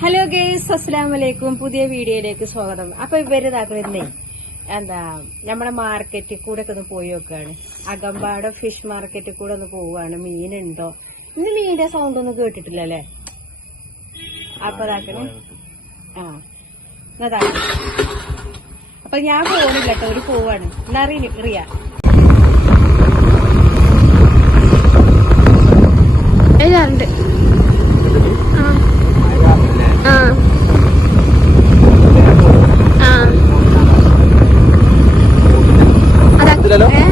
Hello guys അസ്സാം വലൈക്കും പുതിയ വീഡിയോയിലേക്ക് സ്വാഗതം. അപ്പൊ വരുന്നേ എന്താ നമ്മുടെ മാർക്കറ്റിൽ കൂടെ ഒക്കെ ഒന്ന് പോയി നോക്കുകയാണ് അകമ്പാട് ഫിഷ് മാർക്കറ്റിൽ കൂടെ ഒന്ന് പോവുകയാണ്. മീനുണ്ടോ? ഇന്ന് മീനിന്റെ സൗണ്ട് ഒന്നും കേട്ടിട്ടില്ല അല്ലേ അപ്പൊ ഇതാക്കണേ ആ. അപ്പൊ ഞാൻ പോണില്ല കേട്ടോ. ഒരു പോവാണ്. എന്നാ അറിയ. റിയ എഴുതാറുണ്ട് ആ ആ അതാ ഏ.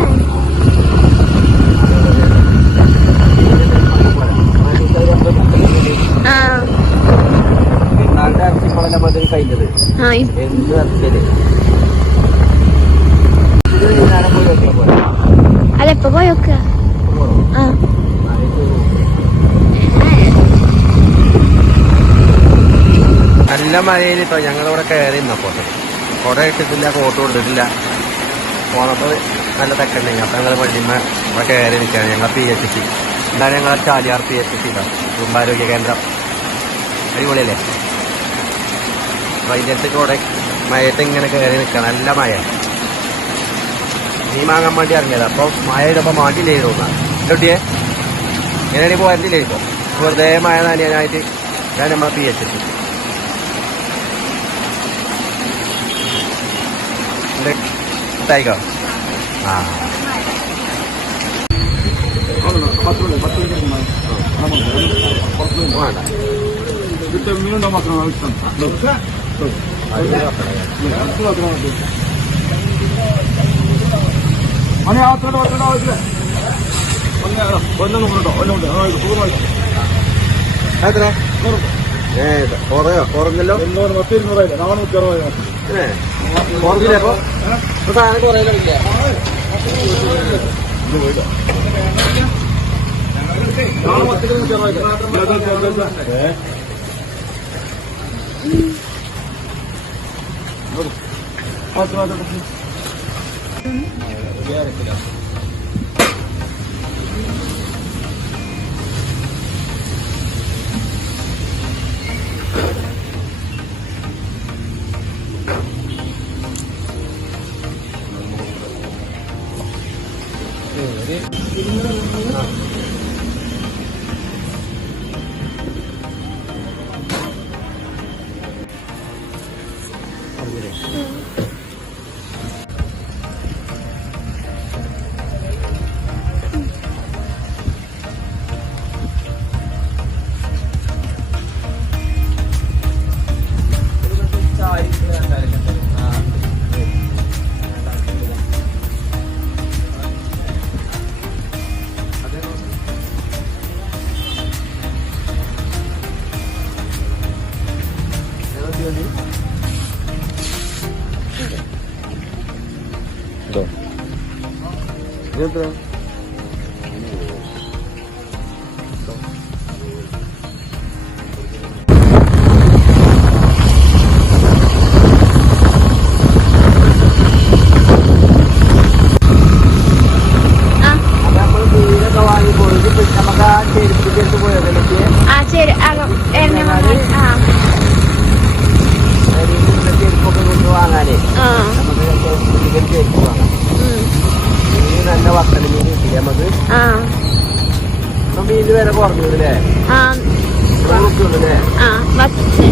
ആ പെരുന്നാളിന്റെ ഇറച്ചിപ്പളല്ല മതി കഴിഞ്ഞത് ആ ഇ- പോലെ അതെപ്പോ പോയി നോക്കുക ആ. നല്ല മഴയിൽ ഇപ്പൊ ഞങ്ങളിവിടെ കയറി നിന്നപ്പോട്ടെ കുട ഇട്ടിട്ടില്ല കോട്ട് കൊടുത്തിട്ടില്ല. പോന്നപ്പോ നല്ല തെക്കുണ്ടെങ്കിൽ അപ്പൊ ഞങ്ങൾ വണ്ടിമ്മ ഇവിടെ കയറി നിൽക്കുകയാണ്. ഞങ്ങൾ പി എച്ച് സി എന്താണ് ഞങ്ങളെ ചാലിയാർ പി എച്ച് സി കുടുംബാരോഗ്യ കേന്ദ്രം. അടിപൊളിയല്ലേ? വൈദ്യത്ത് കൂടെ മഴയത്ത് ഇങ്ങനെ കയറി നിൽക്കണം. നല്ല മഴ. നീ വാങ്ങാൻ വേണ്ടി ഇറങ്ങിയത്. അപ്പൊ മഴ ഇതപ്പോ മാറ്റില്ലേ തോന്നാ ഇങ്ങനെ പോരണ്ടില്ലേ ഇപ്പൊ? വെറുതെ മഴ നനയാനായിട്ട് ഞാൻ നമ്മളെ പി എച്ച് ഇട്ടായിക്കോ? ആ. വേണ്ട. മണി ആത്തോട്ട് പത്തോട്ട് ആവശ്യമില്ല ഒന്നും കൊണ്ടോ ഒന്നും എത്ര ഏ കുറയോ കുറഞ്ഞല്ലോ എണ്ണൂറ് പത്ത് ഇരുന്നൂറായില്ല നാനൂറ്റി അറുപത് ഏ കുറഞ്ഞില്ലേ അപ്പൊ ഇപ്പൊ സാധനം കുറയില്ല നാളെ പത്ത് ഇരുന്നൂറ്റി അറുപത് ਆ ਚਲਾ ਦੇ ਤੁਸੀਂ ਯਾਰ ਕਿਹੜਾ എത്ര ആ ഇപ്പൊ മീനിന് അല്ലേ ആ. ആ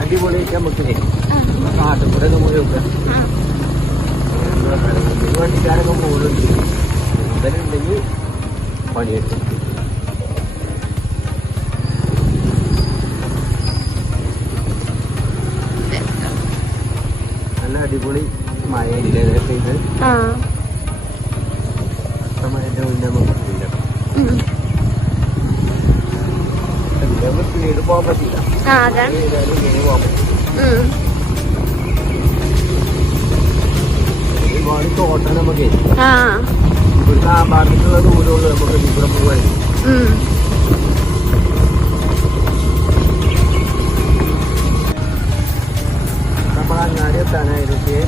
അടിപൊളിയായിട്ട് നമുക്ക് നാട്ടിൽ കൂടെ നമ്മൾ വണ്ടിക്കാരൊക്കെ പോകുന്നുണ്ട് കൂടുതലുണ്ടെങ്കിൽ പണിയെടുക്കും നല്ല അടിപൊളി മഴയില്ലേ? ഇത് ആ. മഴന്റെ മുന്നേ പോകാൻ പറ്റില്ല. പോകാൻ പറ്റും ഒരുപാട് തോട്ടം നമുക്ക് ആ ഒരു കാമ്പാടത്തിലുള്ള ദൂരമുള്ളൂ നമുക്ക് ഇവിടെ പോകാൻ ഉം. നമ്മൾ അങ്ങാടി എത്താനായിരുന്നു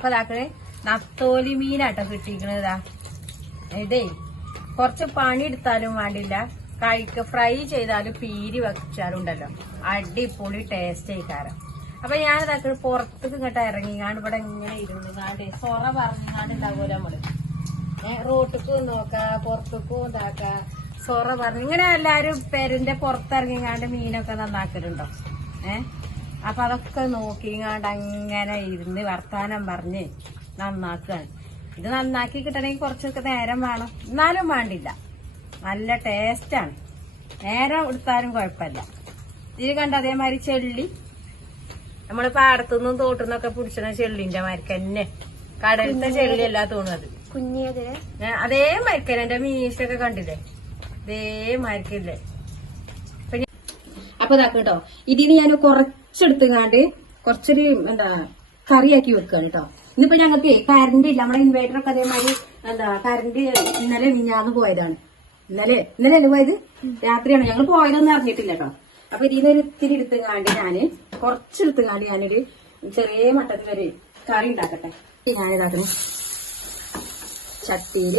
അപ്പൊ ഇതാക്കണേ നത്തോലി മീനാട്ടോ കിട്ടിക്കണതാ ഇതേ കുറച്ച് പണി എടുത്താലും വേണ്ടില്ല. കഴിക്ക ഫ്രൈ ചെയ്താലും പീരി വെച്ചാലുണ്ടല്ലോ. അടിപൊളി ടേസ്റ്റ് ആയിക്കാരം. അപ്പൊ ഞാൻ ഇതാക്കൾ പുറത്തേക്ക് ഇങ്ങോട്ട് ഇറങ്ങിങ്ങാണ്ട് ഇവിടെ ഇങ്ങനെ ഇരുന്നുങ്ങാണ്ട് സൊറ പറഞ്ഞാണ്ട് ഉണ്ടാവൂല നമ്മൾ? റോട്ടിക്കും നോക്ക പുറത്തേക്കും ഇതാക്ക സൊറ പറഞ്ഞു. ഇങ്ങനെ എല്ലാരും പെരിന്റെ പുറത്തിറങ്ങിങ്ങാണ്ട് മീനൊക്കെ നന്നാക്കലുണ്ടോ? ഏഹ് അപ്പൊ അതൊക്കെ നോക്കിങ്ങാണ്ട് അങ്ങനെ ഇരുന്ന് വർത്താനം പറഞ്ഞ് നന്നാക്കുകയാണ് ഇത് നന്നാക്കി കിട്ടണമെങ്കിൽ കുറച്ചൊക്കെ നേരം വേണം. എന്നാലും വേണ്ടില്ല. നല്ല ടേസ്റ്റാണ് നേരം എടുത്താലും കുഴപ്പമില്ല. ഇതിൽ കണ്ട അതേമാതിരി ചെള്ളി? നമ്മൾ പാടത്തുനിന്നും തോട്ടുനിന്നൊക്കെ പിടിച്ചണ ചെള്ളിന്റെ മരിക്ക തന്നെ. ചെള്ളി അല്ല തോന്നുന്നത്. അതേ മരിക്കന്നെ എന്റെ മീശൊക്കെ കണ്ടില്ലേ? അതേ മരിക്കില്ലേ അപ്പൊ ഇതാക്കട്ടോ കേട്ടോ. ഇതിന് ഞാൻ കുറച്ചെടുത്തുങ്ങാണ്ട് കുറച്ചൊരു എന്താ കറിയാക്കി വെക്കുകയാണ് കേട്ടോ ഇന്നിപ്പോ ഞങ്ങൾക്ക് കറണ്ട് ഇല്ല. നമ്മുടെ ഇൻവേർട്ടർ ഒക്കെ അതേമാതിരി എന്താ കറണ്ട് ഇന്നലെ മിഞ്ഞാന്ന് പോയതാണ്. ഇന്നലെ ഇന്നലെ അല്ല പോയത്? രാത്രിയാണ്. ഞങ്ങൾ പോയതൊന്നും അറിഞ്ഞിട്ടില്ല കേട്ടോ അപ്പൊ ഇതിനൊരു ഇത്തിരി എടുത്തുങ്ങാണ്ട് ഞാൻ കുറച്ചെടുത്തുങ്ങാണ്ട് ഞാനൊരു ചെറിയ മട്ടത്തിനൊരു കറി ഉണ്ടാക്കട്ടെ. ഞാനിതാക്കണേ ചട്ടിയിൽ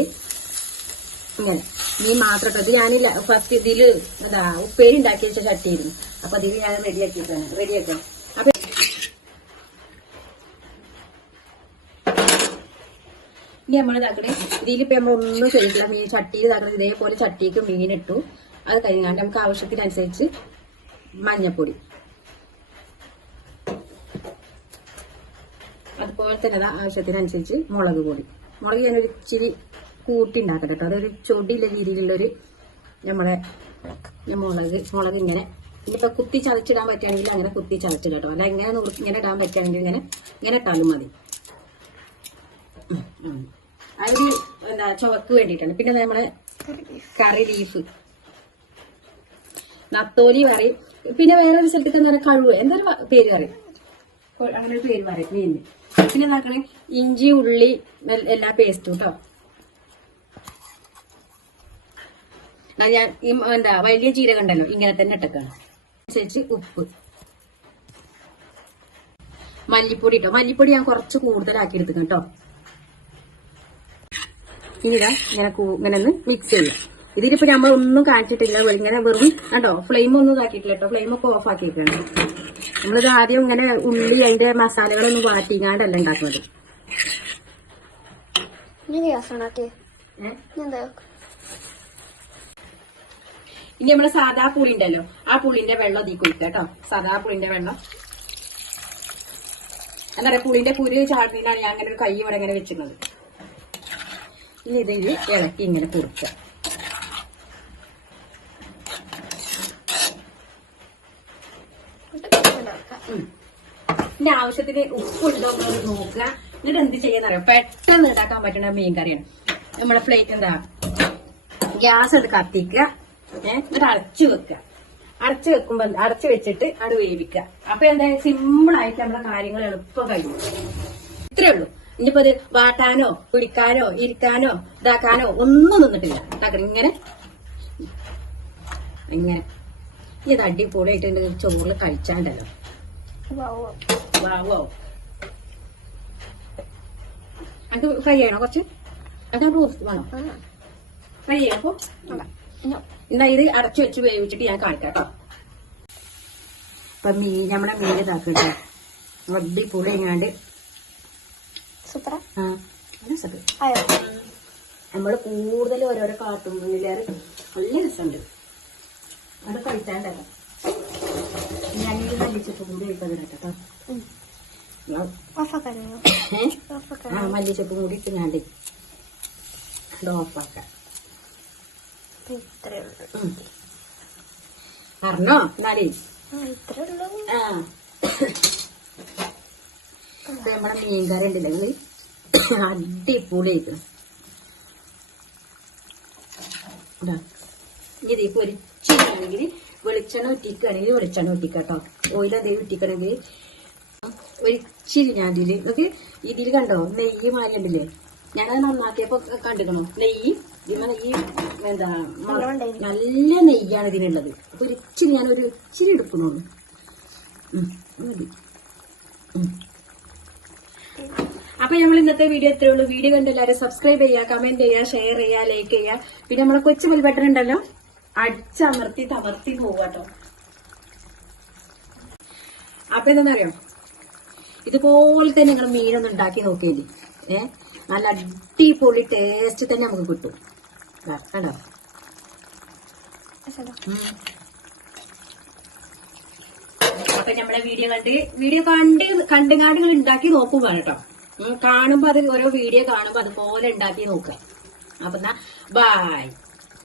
ഇങ്ങനെ. മീൻ മാത്രം ഇത് ഞാനില്ല. ഫസ്റ്റ് ഇതിൽ എന്താ ഉപ്പേരി ഉണ്ടാക്കി വെച്ച ചട്ടിയിരുന്നു. അപ്പൊ അതിൽ ഞാൻ റെഡിയാക്കിയിട്ടാണ്. റെഡിയാക്കാം. അപ്പൊ ഇനി നമ്മൾ ഇതാക്കണേ. ഇതിലിപ്പോ നമ്മൾ ഒന്നും ചെയ്തിട്ടില്ല. മീൻ ചട്ടിയിൽ ഇതാക്കണത് ഇതേപോലെ ചട്ടിക്ക് മീനിട്ടു. അത് കഴിഞ്ഞാണ്ട് നമുക്ക് ആവശ്യത്തിനനുസരിച്ച് മഞ്ഞപ്പൊടി. അതുപോലെ തന്നെ അതാ ആവശ്യത്തിനനുസരിച്ച് മുളക് പൊടി. മുളക് ഞാനൊരു ഇച്ചിരി കൂട്ടി ഉണ്ടാക്കട്ടെ കേട്ടോ അതൊരു ചൊടിയിലെ രീതിയിലുള്ളൊരു നമ്മളെ മുളക് മുളക് ഇങ്ങനെ ഇനിയിപ്പോ കുത്തി ചതച്ചിടാൻ പറ്റുകയാണെങ്കിൽ അങ്ങനെ കുത്തി ചതച്ചിടും കേട്ടോ അല്ല ഇങ്ങനെ നുറുക്കി ഇങ്ങനെ ഇടാൻ പറ്റുകയാണെങ്കിൽ ഇങ്ങനെ ഇങ്ങനെ ഇട്ടാലും മതി. അതൊരു എന്താ ചുവക്ക് വേണ്ടിയിട്ടാണ്. പിന്നെ നമ്മളെ കറി ലീഫ് നത്തോലി പറയും പിന്നെ വേറൊരു സ്ഥലത്തേക്ക് എന്താ പറയുക കഴുവ് എന്തൊരു പേര് പറയും? അങ്ങനെ ഒരു പേര് പറയും മീനിന്. പിന്നെ എന്താക്കണേ ഇഞ്ചി ഉള്ളി എല്ലാ പേസ്റ്റും കേട്ടോ ഞാൻ ഈ എന്താ വലിയ ജീരകം ഉണ്ടല്ലോ ഇങ്ങനെ തന്നെ ഇട്ടേക്കാണ്. അനുസരിച്ച് ഉപ്പ്. മല്ലിപ്പൊടി കേട്ടോ മല്ലിപ്പൊടി ഞാൻ കുറച്ച് കൂടുതലാക്കി എടുത്തേക്കാം കേട്ടോ. ഇനി ഇതാ ഇങ്ങനെ ഇങ്ങനെ ഒന്ന് മിക്സ് ചെയ്യാം ഇതിലിപ്പോ നമ്മൾ ഒന്നും കാണിച്ചിട്ടില്ല ഇങ്ങനെ വെറും കണ്ടോ ഫ്ലെയിം ഒന്നും ഇതാക്കിയിട്ടില്ല കേട്ടോ. ഫ്ലെയിം ഒക്കെ ഓഫ് ആക്കിയിട്ടുണ്ട്. നമ്മളിത് ആദ്യം ഇങ്ങനെ ഉള്ളി അതിന്റെ മസാലകളൊന്നും വാട്ടിങ്ങാണ്ടല്ല ഉണ്ടാക്കുന്നത്. ഏഹ് ഇനി നമ്മൾ സാധാ പുളി ഉണ്ടല്ലോ ആ പുളിന്റെ വെള്ളം ഇതിൽ കുഴിക്കുക കേട്ടോ. സാധാ പുളിന്റെ വെള്ളം. എന്താ പറയാ പുളിന്റെ കുരു ചാടുന്നതിനാണ് ഞാൻ അങ്ങനെ ഒരു കൈ ഇവിടെ ഇങ്ങനെ വെച്ചിരുന്നത്. ഇനി ഇത് ഇത് ഇളക്കി ഇങ്ങനെ കുറുക്കുക. പിന്നെ ആവശ്യത്തിന് ഉപ്പുണ്ടോ എന്ന് നോക്കുക. എന്നിട്ട് എന്ത് ചെയ്യാന്നറിയോ? പെട്ടെന്ന് ഉണ്ടാക്കാൻ പറ്റുന്ന മീൻ കറിയാണ് നമ്മുടെ പ്ലേറ്റ് എന്താ? ഗ്യാസ് അത് കത്തിക്കുക. ഏഹ് എന്നിട്ട് അടച്ചു വെക്കുക. അടച്ചു വെക്കുമ്പോ? അടച്ചു വെച്ചിട്ട് അത് വേവിക്കുക. അപ്പൊ എന്താ? സിമ്പിൾ ആയിട്ട് നമ്മുടെ കാര്യങ്ങൾ എളുപ്പം കഴിയും. ഇത്രേ ഉള്ളൂ. ഇനിയിപ്പോ അത് വാട്ടാനോ കുടിക്കാനോ ഇരിക്കാനോ ഇതാക്കാനോ ഒന്നും നിന്നിട്ടില്ല. ഇങ്ങനെ. ഇങ്ങനെ. ഇത് അടിപൊളിയായിട്ട് ചോറിൽ കഴിച്ചാണ്ടല്ലോ. വാവോ. അത് ഫ്രൈ ചെയ്യണോ കുറച്ച്? അത് റോസ്റ്റ് വേണോ? ഫ്രൈ ചെയ്യണം? എന്നാ ഇത് അടച്ചു വെച്ച് വേവിച്ചിട്ട് ഞാൻ കാണിക്കാം കേട്ടോ ഇപ്പൊ മീൻ നമ്മുടെ മീൻ ഇതാക്കട്ടെ. അടിപൊളി എങ്ങാണ്ട് സൂപ്പറാ. ആ നമ്മൾ കൂടുതൽ ഓരോരോ കാട്ടുമുന്നിലേറെ നല്ല രസമുണ്ട്. അത് കഴിച്ചാണ്ടല്ലോ ഈ മല്ലിച്ചപ്പ് കൂടി കഴിക്കാൻ കേട്ടോ ആ മല്ലിച്ചപ്പ് കൂടി ഇട്ടുങ്ങാണ്ട്. ഇത് ഓഫാക്കാം. ഇത്രേ ഉള്ളൂ. ഉം. പറഞ്ഞോ എന്നാലേ? ഉള്ളൂ. ആ. മീൻകറി ഉണ്ടല്ലോ ഇത്. അടിപൊളിയായിരിക്കണം ഇതാ. ഇച്ചിരിയാണെങ്കിൽ വെളിച്ചെണ്ണ ഒറ്റിക്കുകയാണെങ്കിൽ വെളിച്ചെണ്ണ ഒറ്റിക്കാട്ടോ ഓയിൽ അതേ ഒറ്റിക്കണമെങ്കിൽ ഒരിച്ചിരി ഞാൻ ഇതിൽ. നോക്ക് ഇതിൽ കണ്ടോ? നെയ്യ് മാരി ഉണ്ടല്ലേ? ഞാനത് നന്നാക്കിയപ്പോ കണ്ടിരുന്നു? നെയ്യ് ഇതിന് ഈ എന്താ നല്ല നെയ്യാണ് ഇതിനുള്ളത്. അപ്പൊ ഒരു ഇച്ചിരി ഞാൻ ഒരു ഇച്ചിരി മതി. അപ്പൊ നമ്മൾ ഇന്നത്തെ വീഡിയോ ഇത്രേ ഉള്ളൂ. വീഡിയോ കണ്ട് എല്ലാവരും സബ്സ്ക്രൈബ് ചെയ്യുക കമന്റ് ചെയ്യുക ഷെയർ ചെയ്യുക ലൈക്ക് ചെയ്യുക. പിന്നെ നമ്മളെ കൊച്ചു ബെൽ ബട്ടൺ ഉണ്ടല്ലോ? അടിച്ചമർത്തി തമർത്തി പോവാട്ടോ അപ്പൊ എന്താണെന്നറിയോ? ഇതുപോലെ തന്നെ നിങ്ങൾ മീനൊന്നും ഉണ്ടാക്കി നോക്കിയില്ലേ ഏ? നല്ല അടിപൊളി ടേസ്റ്റ് തന്നെ നമുക്ക് കിട്ടും. കണ്ടോ. അപ്പൊ നമ്മളെ വീഡിയോ കണ്ട് വീഡിയോ കണ്ട് നിങ്ങൾ ഉണ്ടാക്കി നോക്കും വേണം കേട്ടോ കാണുമ്പോ അത് ഓരോ വീഡിയോ കാണുമ്പോ അതുപോലെ ഉണ്ടാക്കി നോക്കുക. അപ്പൊ എന്നാ ബൈ